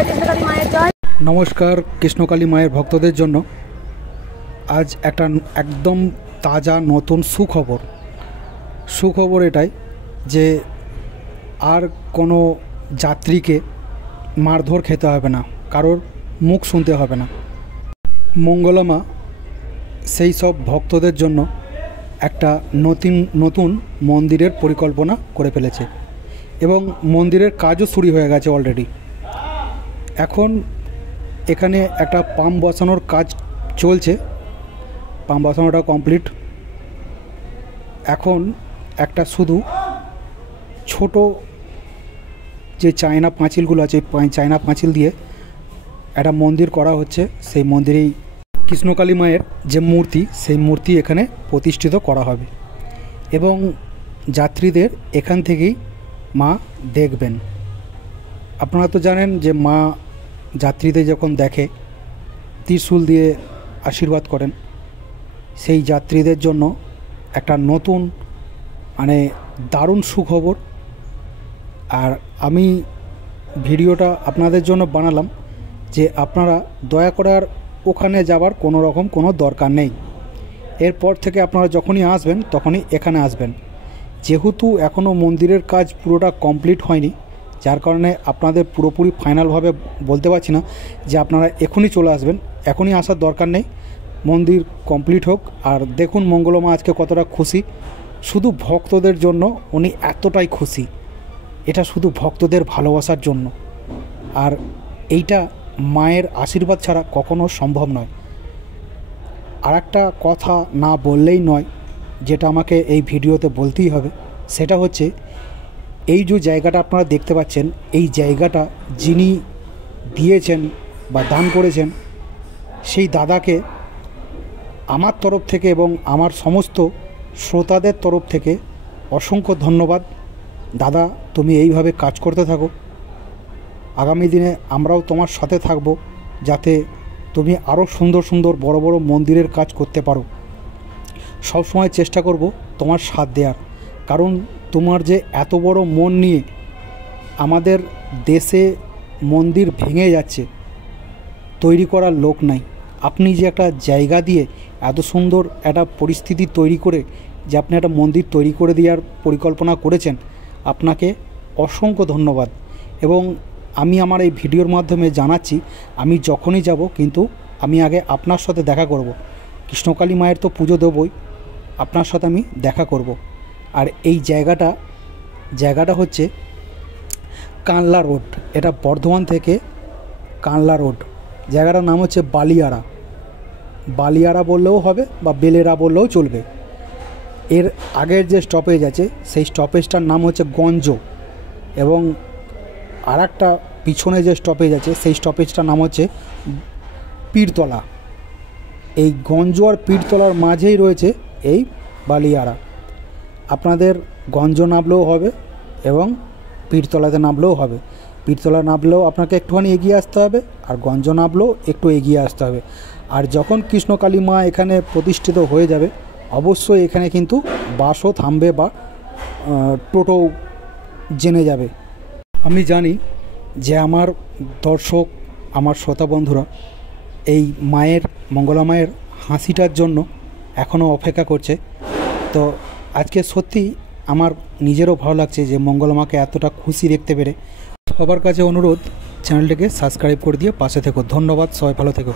জয় কৃষ্ণকালী মায়ের জয়। নমস্কার কৃষ্ণকালী মায়ের ভক্তদের জন্য আজ একটা একদম তাজা নতুন সুখবর এটাই যে আর কোনো যাত্রীকে মারধর খেতে হবে না, কারোর মুখ শুনতে হবে না। মঙ্গলা মা সেই সব ভক্তদের জন্য একটা নতুন মন্দিরের পরিকল্পনা করে ফেলেছে এবং মন্দিরের কাজও শুরু হয়ে গেছে অলরেডি। এখন এখানে একটা পাম্প বসানোর কাজ চলছে, পাম্প বসানোটা কমপ্লিট। এখন একটা শুধু ছোট যে চায়না পাঁচিলগুলো আছে, চায়না পাঁচিল দিয়ে একটা মন্দির করা হচ্ছে। সেই মন্দিরেই কৃষ্ণকালী মায়ের যে মূর্তি, সেই মূর্তি এখানে প্রতিষ্ঠিত করা হবে এবং যাত্রীদের এখান থেকেই মা দেখবেন। আপনারা তো জানেন যে মা যাত্রীদের যখন দেখে ত্রিশূল দিয়ে আশীর্বাদ করেন। সেই যাত্রীদের জন্য একটা নতুন দারুণ সুখবর। আর আমি ভিডিওটা আপনাদের জন্য বানালাম যে আপনারা দয়া করে আর ওখানে যাবার কোনো দরকার নেই। এরপর থেকে আপনারা যখনই আসবেন তখনই এখানে আসবেন। যেহেতু এখনও মন্দিরের কাজ পুরোটা কমপ্লিট হয়নি, যার কারণে আপনাদের পুরোপুরি ফাইনালভাবে বলতে পারছি না যে আপনারা এখনই চলে আসবেন। এখনই আসার দরকার নেই, মন্দির কমপ্লিট হোক। আর দেখুন মঙ্গলা মা আজকে কতটা খুশি, শুধু ভক্তদের জন্য উনি এতটাই খুশি। এটা শুধু ভক্তদের ভালোবাসার জন্য। আর এইটা মায়ের আশীর্বাদ ছাড়া কখনো সম্ভব নয়। আর একটা কথা না বললেই নয়, যেটা আমাকে এই ভিডিওতে বলতেই হবে, সেটা হচ্ছে এই যে জায়গাটা আপনারা দেখতে পাচ্ছেন, এই জায়গাটা যিনি দিয়েছেন বা দান করেছেন, সেই দাদাকে আমার তরফ থেকে এবং আমার সমস্ত শ্রোতাদের তরফ থেকে অসংখ্য ধন্যবাদ। দাদা, তুমি এইভাবে কাজ করতে থাকো। আগামী দিনে আমরাও তোমার সাথে থাকব, যাতে তুমি আরও সুন্দর বড় বড় মন্দিরের কাজ করতে পারো। সবসময় চেষ্টা করব তোমার সাথ দেওয়ার, কারণ তোমার যে এত বড় মন নিয়ে আমাদের দেশে মন্দির ভেঙে যাচ্ছে, তৈরি করার লোক নাই। আপনি যে একটা জায়গা দিয়ে এত সুন্দর একটা পরিস্থিতি তৈরি করে যে আপনি একটা মন্দির তৈরি করে দেওয়ার পরিকল্পনা করেছেন, আপনাকে অসংখ্য ধন্যবাদ। এবং আমি আমার এই ভিডিওর মাধ্যমে জানাচ্ছি, আমি যখনই যাব কিন্তু আমি আগে আপনার সাথে দেখা করব। কৃষ্ণকালী মায়ের তো পুজো দেবই, আপনার সাথে আমি দেখা করব। আর এই জায়গাটা হচ্ছে কানলা রোড। এটা বর্ধমান থেকে কানলা রোড। জায়গাটার নাম হচ্ছে বালিয়াড়া বললেও হবে বা বেলেরা বললেও চলবে। এর আগের যে স্টপেজ আছে সেই স্টপেজটার নাম হচ্ছে গঞ্জ, এবং আর একটা পিছনে যে স্টপেজ আছে সেই স্টপেজটার নাম হচ্ছে পীরতলা। এই গঞ্জ আর পীরতলার মাঝেই রয়েছে এই বালিয়াড়া। আপনাদের গঞ্জ নামলেও হবে এবং পীরতলাতে নামলেও হবে। পীরতলা নামলেও আপনাকে একটুখানি এগিয়ে আসতে হবে, আর গঞ্জ নামলেও একটু এগিয়ে আসতে হবে। আর যখন কৃষ্ণকালী মা এখানে প্রতিষ্ঠিত হয়ে যাবে, অবশ্যই এখানে কিন্তু বাসও থামবে বা টোটো জেনে যাবে। আমি জানি যে আমার দর্শক, আমার শ্রোতা বন্ধুরা এই মঙ্গলা মায়ের হাসিটার জন্য এখনও অপেক্ষা করছে। তো আজকে সত্যি আমার নিজেরও ভালো লাগছে যে মঙ্গলা মাকে এতটা খুশি দেখতে পেরে। সবার কাছে অনুরোধ, চ্যানেলটিকে সাবস্ক্রাইব করে দিয়ে পাশে থেকো। ধন্যবাদ, সবাই ভালো থেকো।